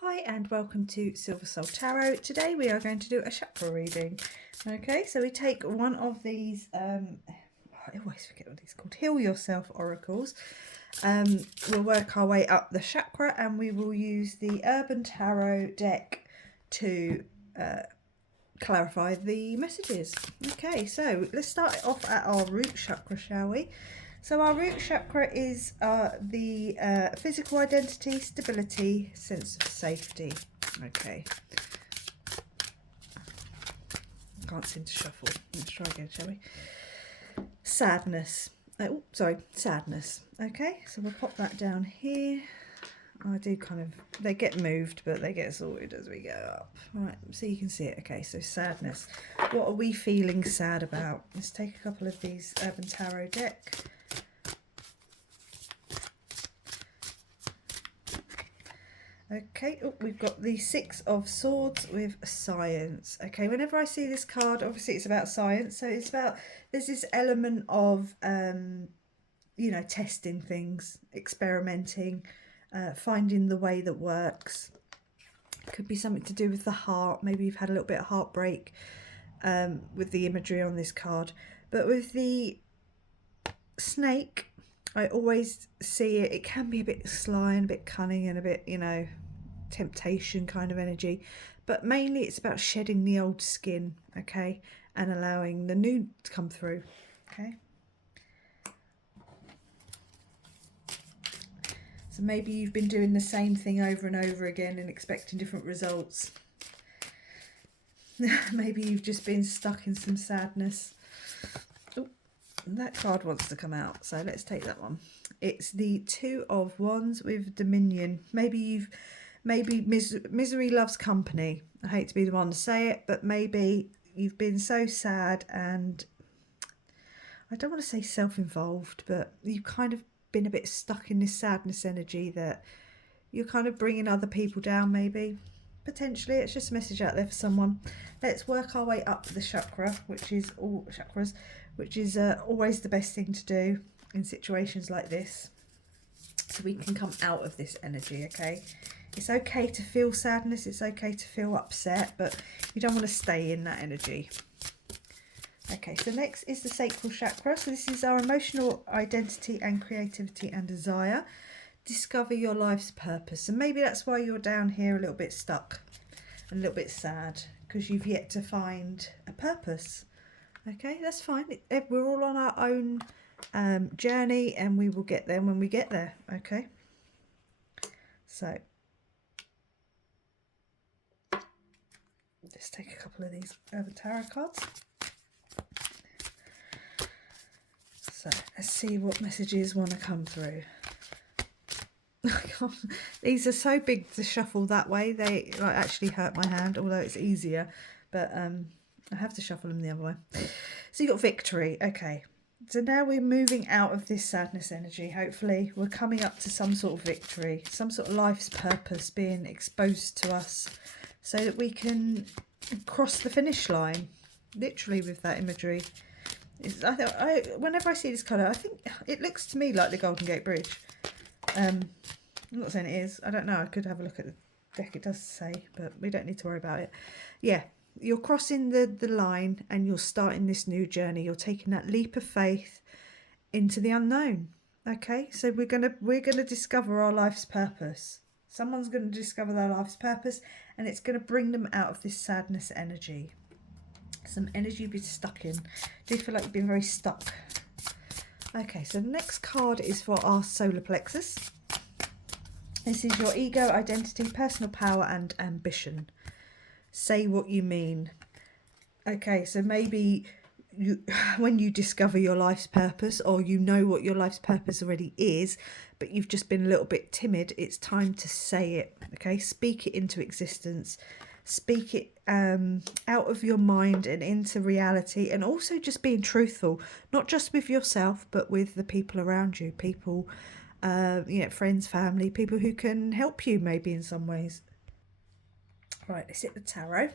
Hi and welcome to Silver Soul Tarot. Today we are going to do a chakra reading. Okay, so we take one of these, I always forget what these called, Heal Yourself oracles. We'll work our way up the chakra and we will use the Urban Tarot deck to clarify the messages. Okay, so let's start off at our root chakra, shall we? So our root chakra is the physical identity, stability, sense of safety. Okay. I can't seem to shuffle. Let's try again, shall we? Sadness. Oh, sorry, sadness. Okay, so we'll pop that down here. I do kind of, they get moved, but they get sorted as we go up. Right, so you can see it. Okay, so sadness. What are we feeling sad about? Let's take a couple of these Urban Tarot deck. Okay, oh, we've got the Six of Swords with science. Okay, whenever I see this card, obviously it's about science. So it's about, there's this element of, you know, testing things, experimenting, finding the way that works. Could be something to do with the heart. Maybe you've had a little bit of heartbreak with the imagery on this card. But with the snake, I always see it. It can be a bit sly and a bit cunning and a bit, you know, temptation kind of energy. But mainly it's about shedding the old skin, okay, and allowing the new to come through, okay. So maybe you've been doing the same thing over and over again and expecting different results. Maybe you've just been stuck in some sadness. Oh, that card wants to come out, so let's take that one. It's the Two of Wands with Dominion. Maybe misery loves company. I hate to be the one to say it, but maybe you've been so sad and I don't want to say self-involved, but you've kind of been a bit stuck in this sadness energy that you're kind of bringing other people down. Maybe potentially it's just a message out there for someone. Let's work our way up the chakra, which is all chakras, which is always the best thing to do in situations like this, so we can come out of this energy. Okay, it's okay to feel sadness, it's okay to feel upset, but you don't want to stay in that energy. Okay, so next is the sacral chakra. So this is our emotional identity and creativity and desire. Discover your life's purpose. And maybe that's why you're down here a little bit stuck and a little bit sad, because you've yet to find a purpose. Okay, that's fine. We're all on our own journey and we will get there when we get there. Okay, so let's take a couple of these Urban Tarot cards. So let's see what messages want to come through. These are so big to shuffle that way. They like actually hurt my hand, although it's easier. But I have to shuffle them the other way. So you got victory. Okay. So now we're moving out of this sadness energy. Hopefully we're coming up to some sort of victory, some sort of life's purpose being exposed to us, so that we can cross the finish line. Literally with that imagery. Whenever I see this colour, I think it looks to me like the Golden Gate Bridge. I'm not saying it is. I don't know. I could have a look at the deck. It does say, but we don't need to worry about it. Yeah, you're crossing the line and you're starting this new journey. You're taking that leap of faith into the unknown. Okay, so we're gonna discover our life's purpose. Someone's going to discover their life's purpose, and it's going to bring them out of this sadness energy. Some energy you've been stuck in. Do you feel like you've been very stuck? Okay, so the next card is for our solar plexus. This is your ego, identity, personal power and ambition. Say what you mean. Okay, so maybe when you discover your life's purpose, or you know what your life's purpose already is, but you've just been a little bit timid, it's time to say it. Okay, speak it into existence. Speak it out of your mind and into reality, and also just being truthful, not just with yourself but with the people around you, people, you know, friends, family, people who can help you maybe in some ways. Right, let's hit the tarot.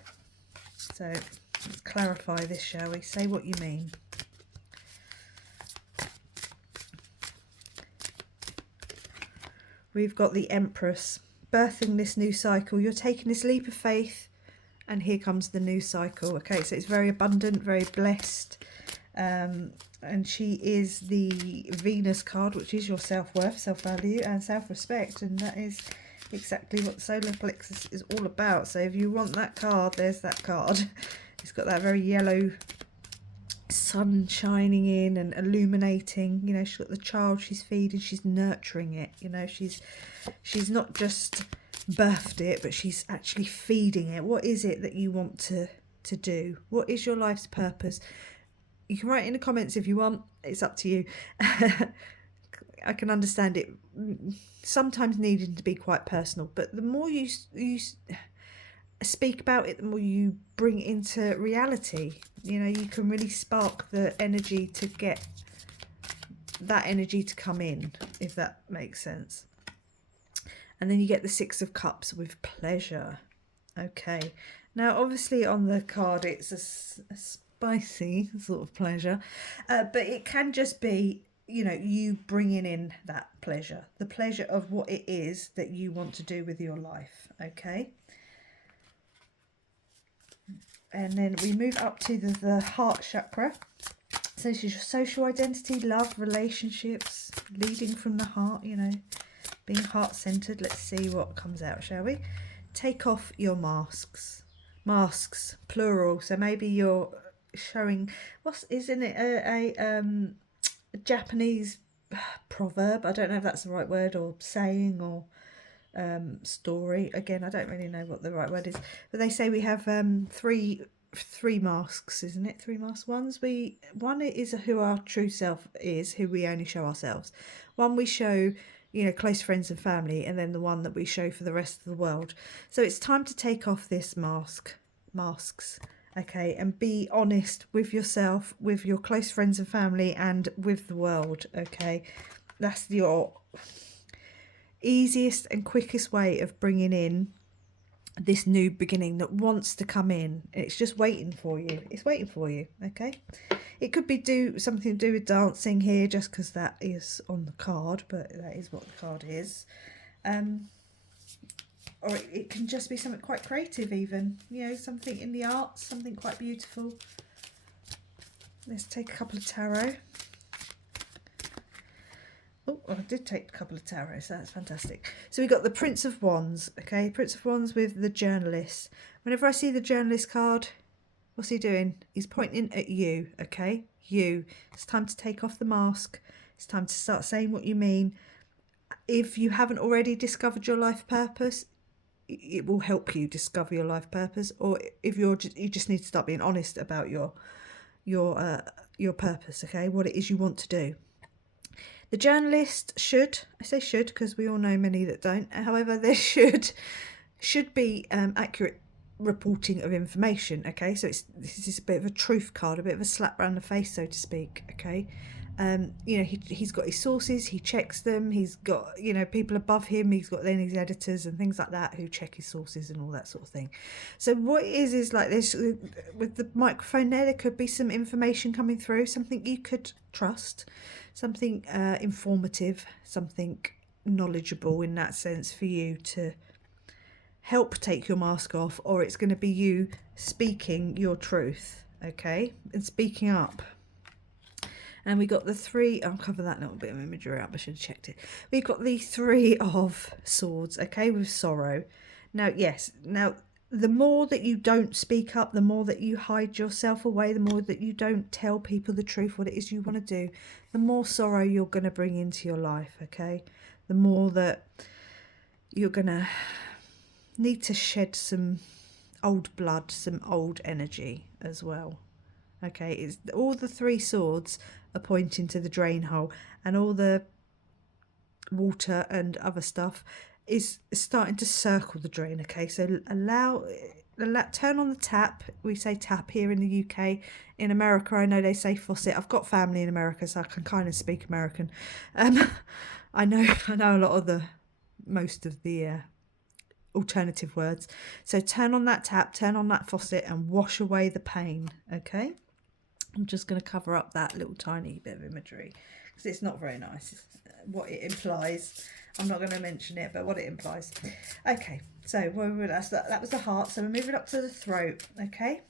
So let's clarify this, shall we? Say what you mean. We've got the Empress. birthing this new cycle. You're taking this leap of faith, and here comes the new cycle. Okay, so it's very abundant, very blessed. And she is the Venus card, which is your self-worth, self-value and self-respect. And that is exactly what the solar plexus is all about. So if you want that card, there's that card. It's got that very yellow sun shining in and illuminating. You know, she's got the child she's feeding, she's nurturing it. You know, she's not just birthed it, but she's actually feeding it. What is it that you want to do? What is your life's purpose? You can write in the comments if you want. It's up to you. I can understand it sometimes needing to be quite personal, but the more you speak about it, the more you bring it into reality. You know, you can really spark the energy to get that energy to come in, if that makes sense. And then you get the Six of Cups with pleasure. Okay, now obviously on the card it's a spicy sort of pleasure, but it can just be, you know, you bringing in that pleasure, the pleasure of what it is that you want to do with your life. Okay, and then we move up to the heart chakra. So this is your social identity, love, relationships, leading from the heart, you know, being heart-centered. Let's see what comes out, shall we? Take off your masks. Masks, plural. So maybe you're showing, isn't it a Japanese proverb? I don't know if that's the right word, or saying, or story. Again, I don't really know what the right word is, but they say we have three masks, isn't it? 3 masks. One is who our true self is, who we only show ourselves. One we show, you know, close friends and family, and then the one that we show for the rest of the world. So it's time to take off this masks, okay, and be honest with yourself, with your close friends and family, and with the world. Okay, that's your easiest and quickest way of bringing in this new beginning that wants to come in. It's just waiting for you. It's waiting for you. Okay, it could be something to do with dancing here, just because that is on the card, but that is what the card is. Or it can just be something quite creative, even, you know, something in the arts, something quite beautiful. Let's take a couple of tarot. Oh, I did take a couple of tarot, so that's fantastic. So we got the Prince of Wands, okay? Prince of Wands with the journalist. Whenever I see the journalist card, what's he doing? He's pointing at you, okay? You. It's time to take off the mask. It's time to start saying what you mean. If you haven't already discovered your life purpose, it will help you discover your life purpose. Or if you just need to start being honest about your purpose, okay? What it is you want to do. The journalist should, I say should because we all know many that don't, however, there should be accurate reporting of information, okay? So this is a bit of a truth card, a bit of a slap around the face, so to speak, okay? You know, he's got his sources, he checks them, he's got, you know, people above him, he's got then his editors and things like that who check his sources and all that sort of thing. So what it is like this, with the microphone there could be some information coming through, something you could trust, something informative, something knowledgeable in that sense for you to help take your mask off, or it's going to be you speaking your truth, okay, and speaking up. And we got the 3, I'll cover that little bit of imagery up, I should have checked it. We've got the 3 of Swords, okay, with sorrow. Now, yes, now the more that you don't speak up, the more that you hide yourself away, the more that you don't tell people the truth, what it is you want to do, the more sorrow you're going to bring into your life, okay? The more that you're going to need to shed some old blood, some old energy as well. Okay, it's all the 3 swords are pointing to the drain hole, and all the water and other stuff is starting to circle the drain. Okay, so turn on the tap. We say tap here in the UK. In America, I know they say faucet. I've got family in America, so I can kind of speak American. I know a lot of most of the alternative words. So turn on that tap, turn on that faucet, and wash away the pain. Okay, I'm just going to cover up that little tiny bit of imagery because it's not very nice what it implies. I'm not going to mention it, but what it implies. Okay, so that was the heart. So we're moving up to the throat. Okay,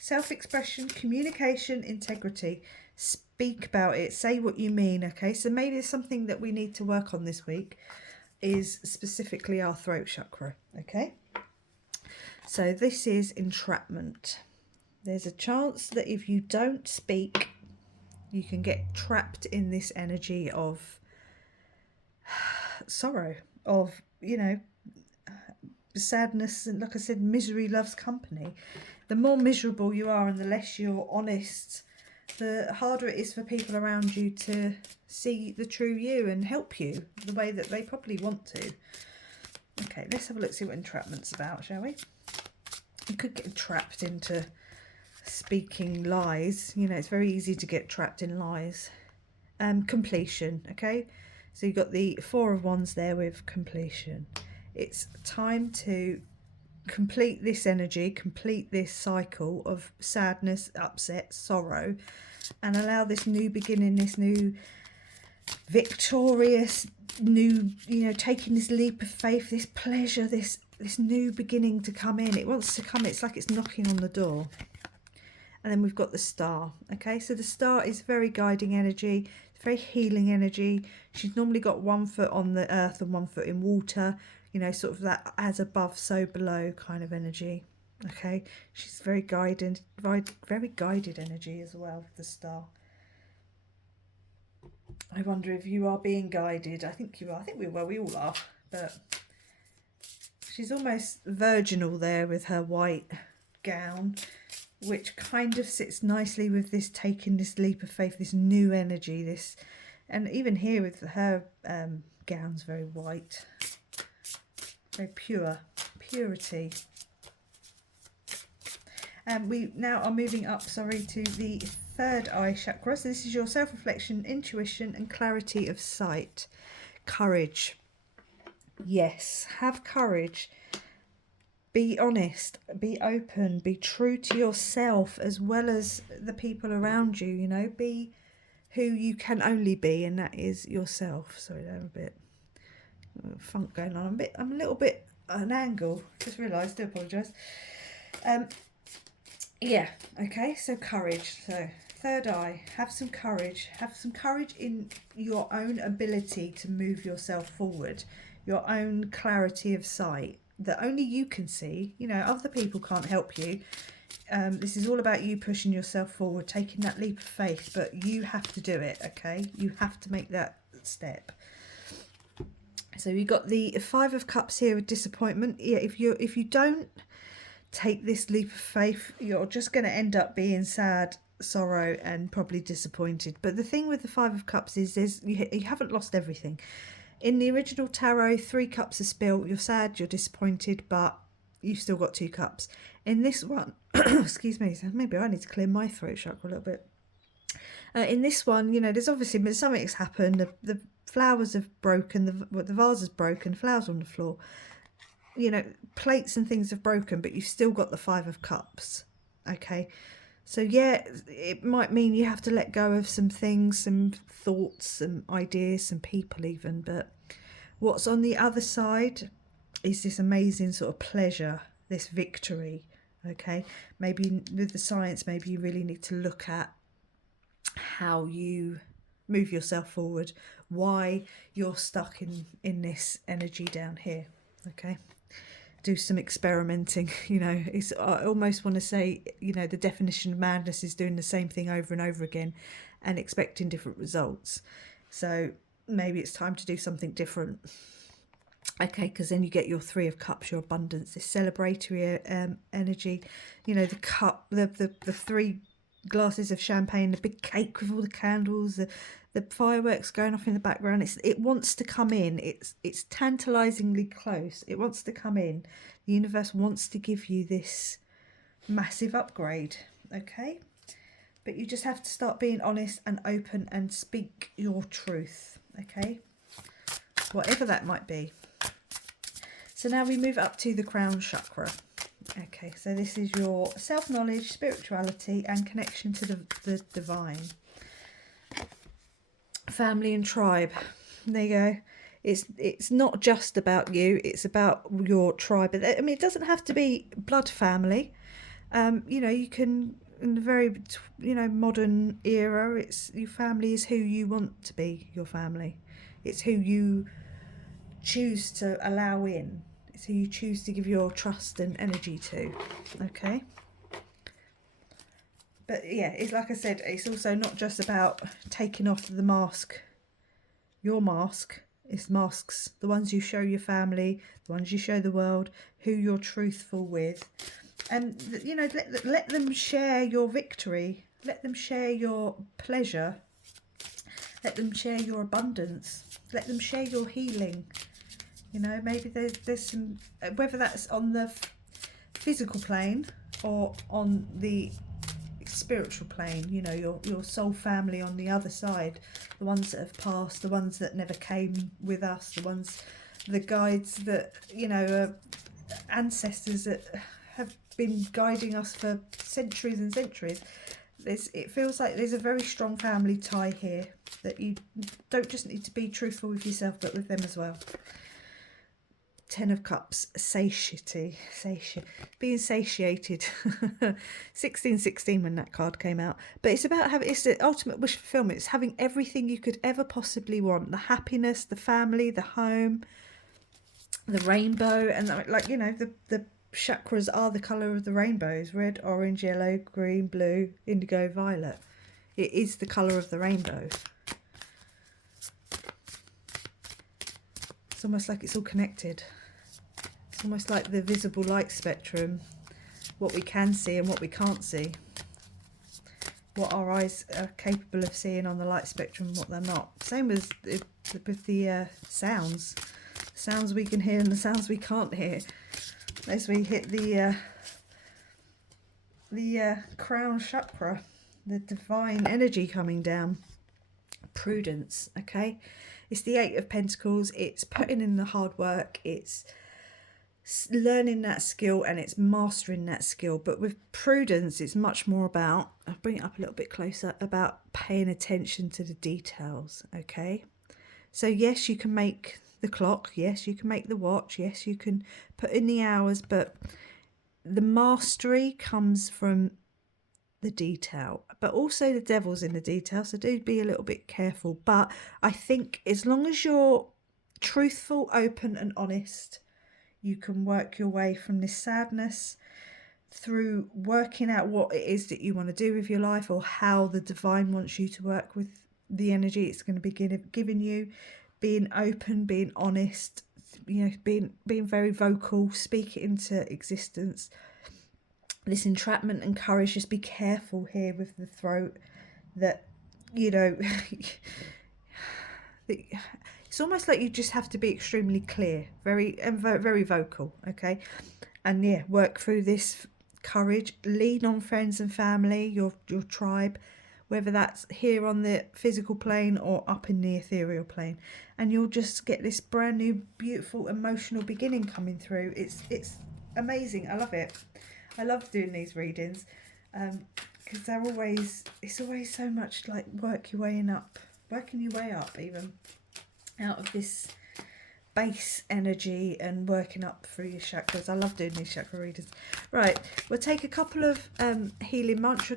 self-expression, communication, integrity. Speak about it. Say what you mean. Okay, so maybe there's something that we need to work on this week is specifically our throat chakra. Okay, so this is entrapment. There's a chance that if you don't speak, you can get trapped in this energy of sorrow, of, you know, sadness, and like I said, misery loves company. The more miserable you are and the less you're honest, the harder it is for people around you to see the true you and help you the way that they probably want to. Okay, let's have a look, see what entrapment's about, shall we? You could get trapped into speaking lies. You know, it's very easy to get trapped in lies. Completion, okay? So you've got the Four of Wands there with completion. It's time to complete this energy, complete this cycle of sadness, upset, sorrow, and allow this new beginning, this new victorious, new, you know, taking this leap of faith, this pleasure, this new beginning to come in. It wants to come. It's like it's knocking on the door. And then we've got the star. Okay, so the star is very guiding energy. It's very healing energy. She's normally got 1 foot on the earth and 1 foot in water. You know, sort of that as above, so below kind of energy. Okay, she's very guided energy as well, the star. I wonder if you are being guided. I think you are. I think we all are. But she's almost virginal there with her white gown, which kind of sits nicely with this taking this leap of faith, this new energy, this, and even here with her gown's very white, very purity. And we now are moving up, to the third eye chakra. So this is your self-reflection, intuition, and clarity of sight. Courage. Yes, have courage. Be honest, be open, be true to yourself as well as the people around you, you know, be who you can only be, and that is yourself. Sorry, I have a bit of funk going on. I'm a little bit at an angle, just realised, do apologise. Yeah, okay, so courage. So third eye, have some courage in your own ability to move yourself forward, your own clarity of sight that only you can see. You know, other people can't help you. This is all about you pushing yourself forward, taking that leap of faith, but you have to do it, okay? You have to make that step. So we got the Five of Cups here with disappointment. Yeah, if you don't take this leap of faith, you're just going to end up being sad, sorrow, and probably disappointed. But the thing with the Five of Cups is you haven't lost everything. In the original tarot, 3 cups are spilled. You're sad, you're disappointed, but you've still got 2 cups. In this one, excuse me, maybe I need to clear my throat chakra a little bit. In this one, you know, there's obviously been something's happened. The flowers have broken, the vase is broken, flowers on the floor. You know, plates and things have broken, but you've still got the 5 of Cups. Okay, so yeah, it might mean you have to let go of some things, some thoughts, some ideas, some people even. But what's on the other side is this amazing sort of pleasure, this victory. Okay, maybe with the science, maybe you really need to look at how you move yourself forward, why you're stuck in this energy down here. Okay, do some experimenting. You know, I almost want to say, you know, the definition of madness is doing the same thing over and over again and expecting different results. So maybe it's time to do something different. Okay, because then you get your 3 of Cups, your abundance, this celebratory energy. You know, the cup, the 3 glasses of champagne, the big cake with all the candles, the fireworks going off in the background. It wants to come in. It's tantalizingly close. It wants to come in. The universe wants to give you this massive upgrade. Okay, but you just have to start being honest and open and speak your truth. Okay, whatever that might be. So now we move up to the crown chakra. Okay, so this is your self-knowledge, spirituality, and connection to the divine. family and tribe. There you go. It's not just about you, it's about your tribe. I mean, it doesn't have to be blood family. You know, you can, in the very, you know, modern era, it's your family is who you want to be your family. It's who you choose to allow in. It's who you choose to give your trust and energy to. Okay. But yeah, it's like I said, it's also not just about taking off the mask, your mask. It's masks, the ones you show your family, the ones you show the world, who you're truthful with. And, you know, let them share your victory. Let them share your pleasure. Let them share your abundance. Let them share your healing. You know, maybe there's some, whether that's on the physical plane or on the spiritual plane, you know, your soul family on the other side, the ones that have passed, the ones that never came with us, the guides that, you know, ancestors that have been guiding us for centuries and centuries. It feels like there's a very strong family tie here, that you don't just need to be truthful with yourself, but with them as well. 10 of Cups, being satiated. 1616 when that card came out. But it's about having, it's the ultimate wish fulfillment. It's having everything you could ever possibly want. The happiness, the family, the home, the rainbow. And like, you know, the chakras are the colour of the rainbows. Red, orange, yellow, green, blue, indigo, violet. It is the colour of the rainbow. It's almost like it's all connected. It's almost like the visible light spectrum, what we can see and what we can't see, what our eyes are capable of seeing on the light spectrum and what they're not. Same as with the sounds we can hear and the sounds we can't hear. As we hit the crown chakra, the divine energy coming down. Prudence, okay? It's the 8 of Pentacles. It's putting in the hard work. It's learning that skill and it's mastering that skill. But with prudence, it's much more about, I'll bring it up a little bit closer, about paying attention to the details, okay? So yes, you can make the clock. Yes, you can make the watch. Yes, you can put in the hours. But the mastery comes from the detail, but also the devil's in the detail, so do be a little bit careful. But I think as long as you're truthful, open and honest, you can work your way from this sadness through working out what it is that you want to do with your life, or how the divine wants you to work with the energy it's going to be giving you. Being open, being honest, you know, being very vocal, speak it into existence. This entrapment and courage, just be careful here with the throat, that, you know, it's almost like you just have to be extremely clear, very vocal, okay? And yeah, work through this courage, lean on friends and family, your tribe, whether that's here on the physical plane or up in the ethereal plane, and you'll just get this brand new, beautiful, emotional beginning coming through. It's amazing. I love it. I love doing these readings because it's always so much like working your way up even out of this base energy and working up through your chakras. I love doing these chakra readings. Right, we'll take a couple of healing mantra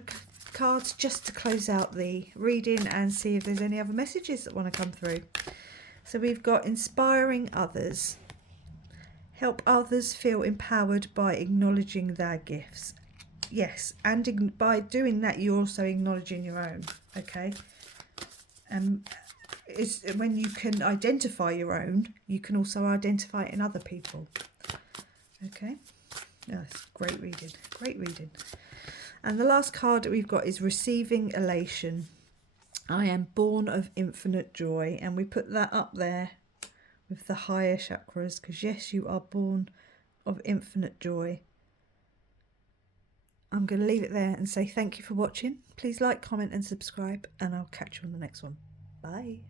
cards just to close out the reading and see if there's any other messages that want to come through. So we've got inspiring others. Help others feel empowered by acknowledging their gifts. Yes, and by doing that, you're also acknowledging your own, okay? It's when you can identify your own, you can also identify it in other people, okay? That's great reading, great reading. And the last card that we've got is receiving elation. I am born of infinite joy, and we put that up there with the higher chakras, because yes, you are born of infinite joy. I'm going to leave it there and say thank you for watching. Please like, comment and subscribe, and I'll catch you on the next one. Bye.